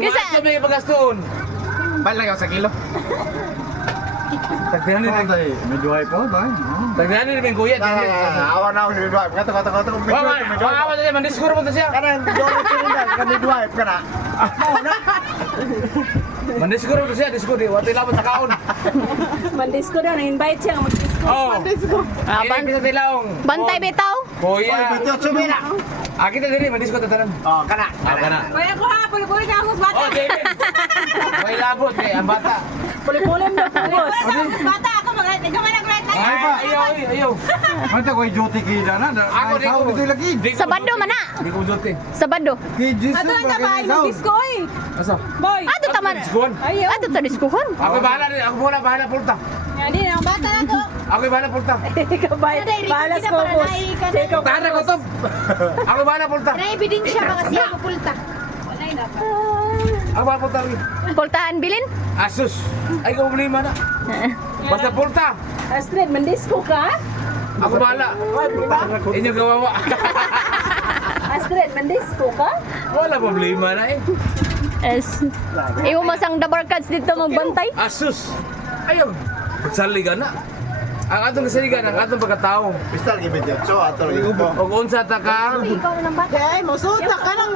Kasi may pagaston. Balik ako sa kilo. Tagdahan ni Ay, medyo ay pa ba? Tagdahan ni Ben Kuya. Awan na ako sa midwife. Kata kung midwife. Awa na man diskur mo to siya. Kanang doon sila ka midwife kana. Mandiskur mo to siya, diskur di. Wati labot sa kaon. Mandisco daw, na-invite siya mag-disco. Oh. ban- Bisa tilaong. bantay bitaw. Kuya. Ito sumira. Kita diri mandiskur tatanan. Oh, kana. Kana. Kuya ko ha, puli-puli ka akong bata. Oh, David. May labot eh, ang bata. Puli-puli mo daw pugos. Bata, ako ikaw man nag-right na. Ayaw. Mata ko duty kida na. Ako di ko dito lagi. Sabado man na. Di ko duty. Sabado. Kidis Ato lang ka ba? Mag-disco oy. Asa? Boy. Ato taman. Diskuhan. Ayaw. Ato ta diskuhon. Ako bahala din. Ako muna bahala pulta. Yan din, ang bata na to. Ako bahala pulta. Ikaw ba? Balas ko, boss. Ikaw Tahan na ko to. Ako bahala pulta. Na ebidensya mga siya mapulta. Ako bahala pulta. Pultahan bilin. Asus. Ay ko problema na. Basta pulta. Astrid, mandisco ka? Ako bahala. Inyo gawawa. Astrid, mandisco ka? Wala problema na eh. Es. Iwo masang dabarkads dito magbantay. Asus. Ayaw. Saligan na. Ang atong kasaligan, ang atong pagkatao. Pista lagi video. So ato lagi ubo. O unsa ta ka? Ikaw na ng bata. Ay, musuta ka ng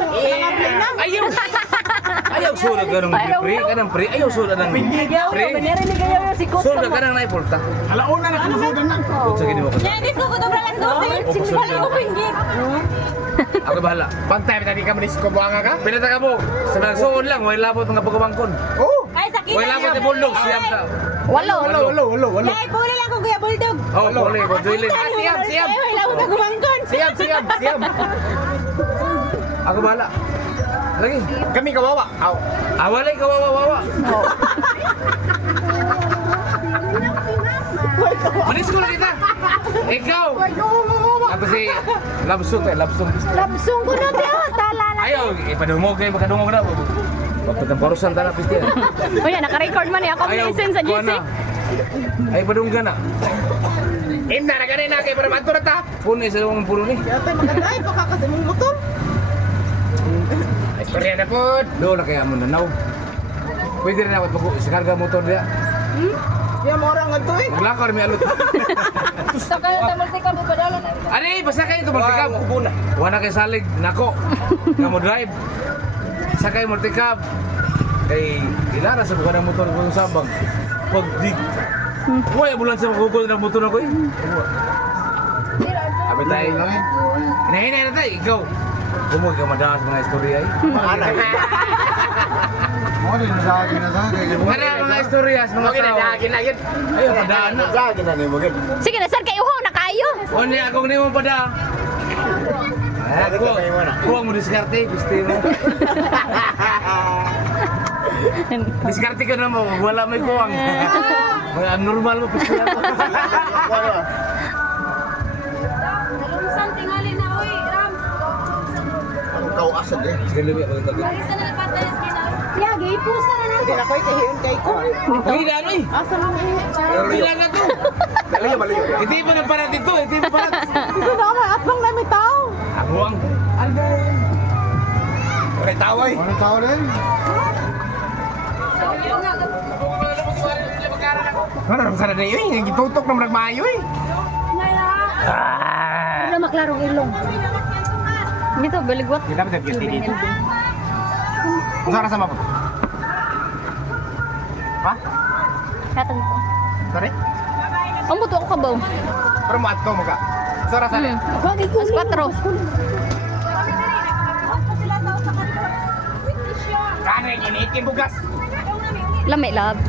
Ayaw. Ayaw sulat ka ng pre. Ka ng pre. Ayaw sulat ng Ligaw, pre. manirinig kayo si Coach. Sulat ka ng naipulta. Alauna na kumusudan na. Unsa gini mo ka? Yan, disco ko to bralas ko. Wala ko pinggit. Ako bahala. Pantay tadi ka mandisco buanga ka? Pinata ka mo. Sa nagsuon lang, way labot nga pagkumangkon. Oh. Ay, sakit. Way labot ni Bulldog siyam ta. Walo. Walo. Yay, puli lang ko Kuya Bulldog. Oh, puli ko duili. Siyam. Ay, wala ko kagumangkon. Siyam. Ako bahala. Lagi. Kami kawawa. Aw. Awalay kawawa. Manis ko lang kita. Ikaw. Ako si Labsong. Labsong ko na tiyo. Tala na. Ayaw, ipadungog kayo, makadungog na. Papatang parusan tala, piste. O yan, naka-record man eh. Ako Ayaw, listen sa kuha GC. na. Ay, padungga na. Inda na ganun na kayo, para mato na ta. Punay sa lumang puno ni. Yata, maganda ay pakakasi mong motor. Ay, istorya na po. Doon na kaya mo nanaw. Pwede rin ako sa karga motor niya. Yan mo orang nga eh. Maglakar may alot. Gusto ka na multi ka bupadala na. Ani, basta kayo tumaltikab. Wala kayo salig. Nako. Kamu drive. Sakay multikab. Kay ilara sa bukan ng motor ko sa sabang. Pag di Uy, ambulansya magkukul ng motor ako eh. Abi tayo. Hinahinay na tayo. Ikaw. Kumuha ka madalas mga istorya eh. Ana. Mo din sa akin na sa akin. Kaya mga istorya sa mga tao. na yun. Ayaw, padaan na. Dagi na ni mo gid. Sige na, sir, kayo ho, nakayo. O niya, kung di mo pada. Kuha mo diskarte, gusto mo. Diskarte ka na mo, wala may kuwang. Mga abnormal mo, gusto mo. Nalungsan tingali na oy, Ram. Kau asad eh. Sige, luwi ako ito. Isa na patay sa kinaw. Siya, gipusa na na. Hindi na ko'y kahiyon kay ko. Hindi na ano eh. Asa lang Hindi na nga to. Baliyo. Hindi pa na parat ito, hindi pa parat. Ito na ako, atbang na may tao. Ako ang... Okay, taway. Ano tao din? Ano nang sana na yun? Yung gitutok na magmayo eh. Wala maklarong ilong. Dito, baligwat. Kita ba tayo dito? Saan sama po? Ha? Katang ko. Sorry? Ang buto ako kabaw. Pero maat ko mga. Sora sa Hmm. Mas 4. Kano yung iniitim bugas? Lami, love.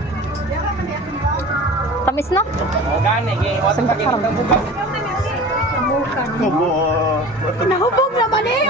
Tamis na? Kano yung Sambak parang. bugas? Nahubog naman eh.